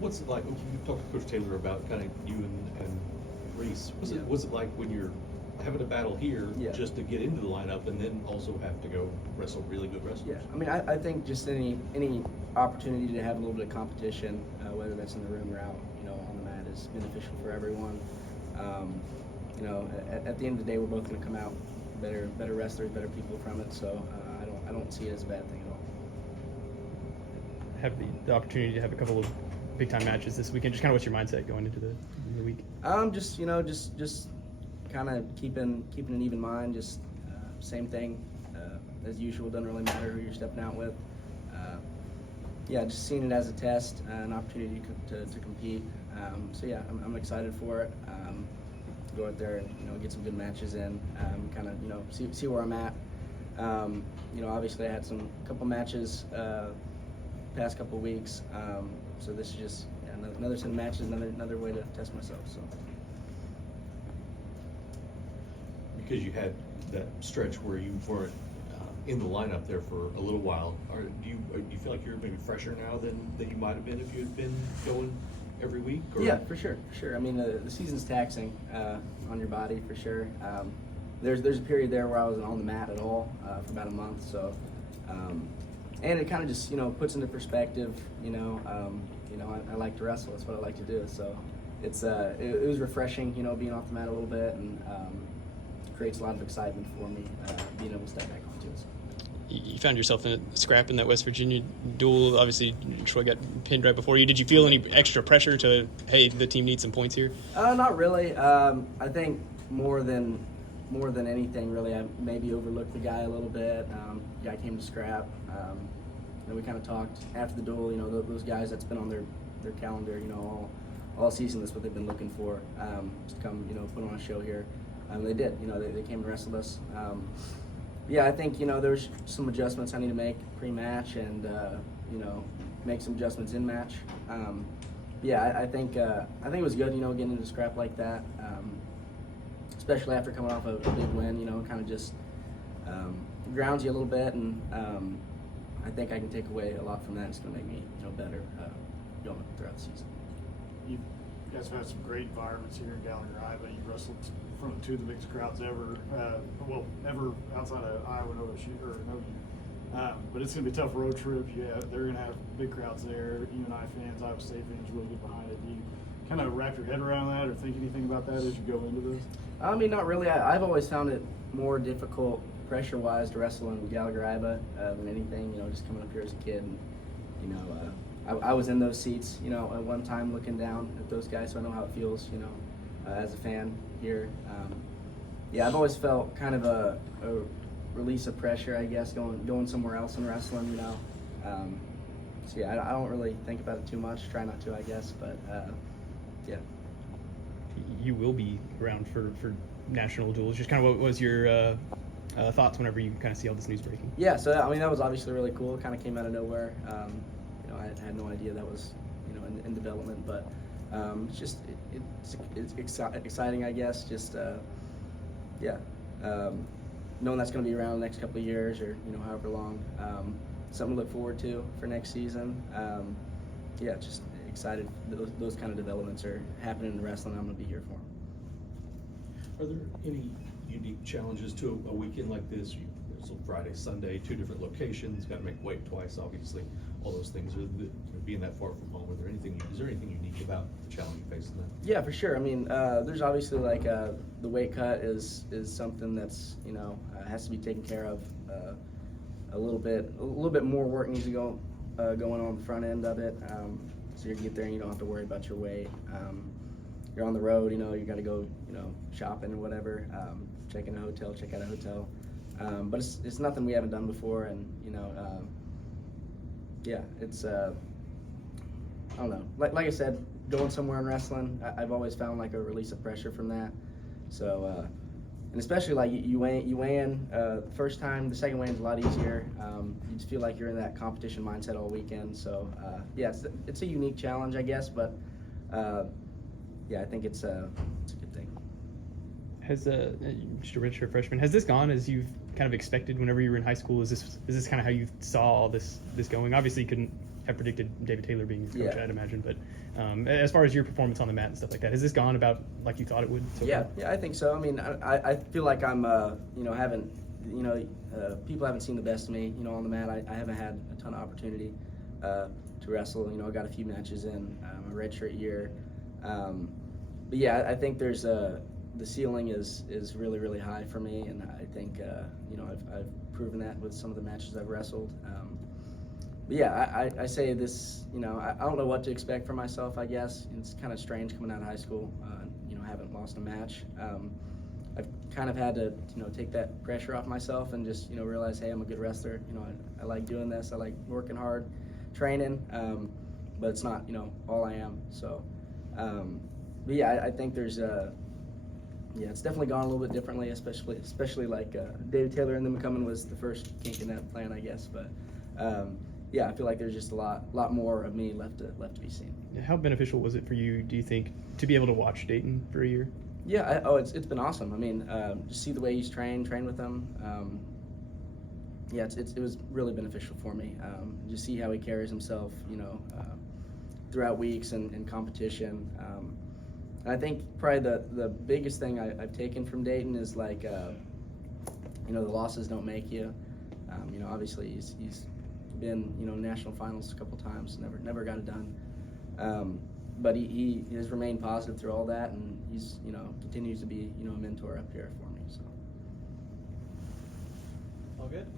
What's it like? You talked to Coach Taylor about kind of you and Reese. Was it like when you're having a battle here just to get into the lineup and then also have to go wrestle really good wrestlers? Yeah, I mean, I think just any opportunity to have a little bit of competition, whether that's in the room or out, on the mat, is beneficial for everyone. At the end of the day, we're both going to come out better wrestlers, better people from it. So I don't see it as a bad thing at all. Have the opportunity to have a couple of big time matches this weekend. Just kind of what's your mindset going into the week? Just kind of keeping an even mind. Just same thing as usual. Doesn't really matter who you're stepping out with. Just seeing it as a test, an opportunity to compete. I'm excited for it. Go out there and get some good matches in. Kind of see where I'm at. Obviously I had couple matches past couple weeks. So this is just another set of matches, another way to test myself. So. Because you had that stretch where you weren't in the lineup there for a little while, do you feel like you're maybe fresher now than you might have been if you had been going every week? Or? Yeah, for sure. I mean, the season's taxing on your body for sure. There's a period there where I wasn't on the mat at all for about a month. So, and it kind of just puts into perspective. I like to wrestle. That's what I like to do. So, it was refreshing. Being off the mat a little bit and. Creates a lot of excitement for me being able to step back onto it. You found yourself in a scrap in that West Virginia duel. Obviously, Troy got pinned right before you. Did you feel any extra pressure to, hey, the team needs some points here? Not really. I think more than anything, really, I maybe overlooked the guy a little bit. The guy came to scrap. And we kind of talked after the duel. Those guys that's been on their calendar, all season. That's what they've been looking for. Just to come, put on a show here. They did. They came and wrestled us. I think there's some adjustments I need to make pre-match, and make some adjustments in match. I think it was good. Getting into scrap like that, especially after coming off a big win. Kind of just grounds you a little bit, and I think I can take away a lot from that. It's going to make me better going throughout the season. You guys have had some great environments here in Gallagher-Iba. You wrestled in front of two of the biggest crowds ever outside of Iowa and OU. But it's going to be a tough road trip. They're going to have big crowds there. UNI fans, Iowa State fans really get behind it. Do you kind of wrap your head around that or think anything about that as you go into this? I mean, not really. I've always found it more difficult pressure-wise to wrestle in Gallagher-Iba than anything. Just coming up here as a kid, and I was in those seats, at one time looking down at those guys, so I know how it feels, as a fan here. I've always felt kind of a release of pressure, I guess, going somewhere else in wrestling, I don't really think about it too much. Try not to, I guess, but You will be around for national duels. Just kind of what was your thoughts whenever you kind of see all this news breaking? Yeah, so I mean that was obviously really cool. It kind of came out of nowhere. I had no idea that was in development, but it's exciting, I guess. Just knowing that's going to be around the next couple of years or however long. Something to look forward to for next season. Just excited. Those kind of developments are happening in wrestling. I'm going to be here for them. Are there any unique challenges to a weekend like this? You wrestle Friday, Sunday, two different locations. Got to make weight twice, obviously. All those things are being that far from home. Is there anything unique about the challenge you face in that? Yeah, for sure. I mean, there's obviously the weight cut is something that's has to be taken care of. A little bit more work needs to go going on the front end of it. So you get there and you don't have to worry about your weight. You're on the road, you got to go, shopping or whatever, check out a hotel. But it's nothing we haven't done before, and it's I don't know. Like I said, going somewhere in wrestling, I've always found like a release of pressure from that. So and especially like you weigh in first time, the second weigh-in's a lot easier. You just feel like you're in that competition mindset all weekend. So it's a unique challenge, I guess, but I think it's a good thing. Has just a redshirt freshman, has this gone as you've kind of expected whenever you were in high school? Is this kind of how you saw all this going? Obviously you couldn't have predicted David Taylor being your coach, Yeah. I'd imagine. But as far as your performance on the mat and stuff like that, has this gone about like you thought it would? So Yeah, far? yeah, I think so. I mean, I feel like I'm, haven't, people haven't seen the best of me, on the mat. I haven't had a ton of opportunity to wrestle. I got a few matches in a redshirt year. But yeah, I think there's the ceiling is really, really high for me, and I think, I've proven that with some of the matches I've wrestled. But yeah, I say this, I don't know what to expect from myself, I guess. It's kind of strange coming out of high school, haven't lost a match. I've kind of had to, take that pressure off myself and just, realize, hey, I'm a good wrestler. I like doing this. I like working hard, training, but it's not, all I am. So, but yeah, I think there's, it's definitely gone a little bit differently, especially like David Taylor and them coming was the first kink in that plan, I guess. But yeah, I feel like there's just a lot more of me left to be seen. How beneficial was it for you, do you think, to be able to watch Dayton for a year? Yeah, it's been awesome. I mean, just see the way he's train with them. Yeah, it was really beneficial for me. Just see how he carries himself, throughout weeks and competition. And I think probably the biggest thing I've taken from Dayton is like, the losses don't make you. Obviously he's been, national finals a couple times, never got it done. But he has remained positive through all that, and he's, continues to be, a mentor up here for me. So. All good?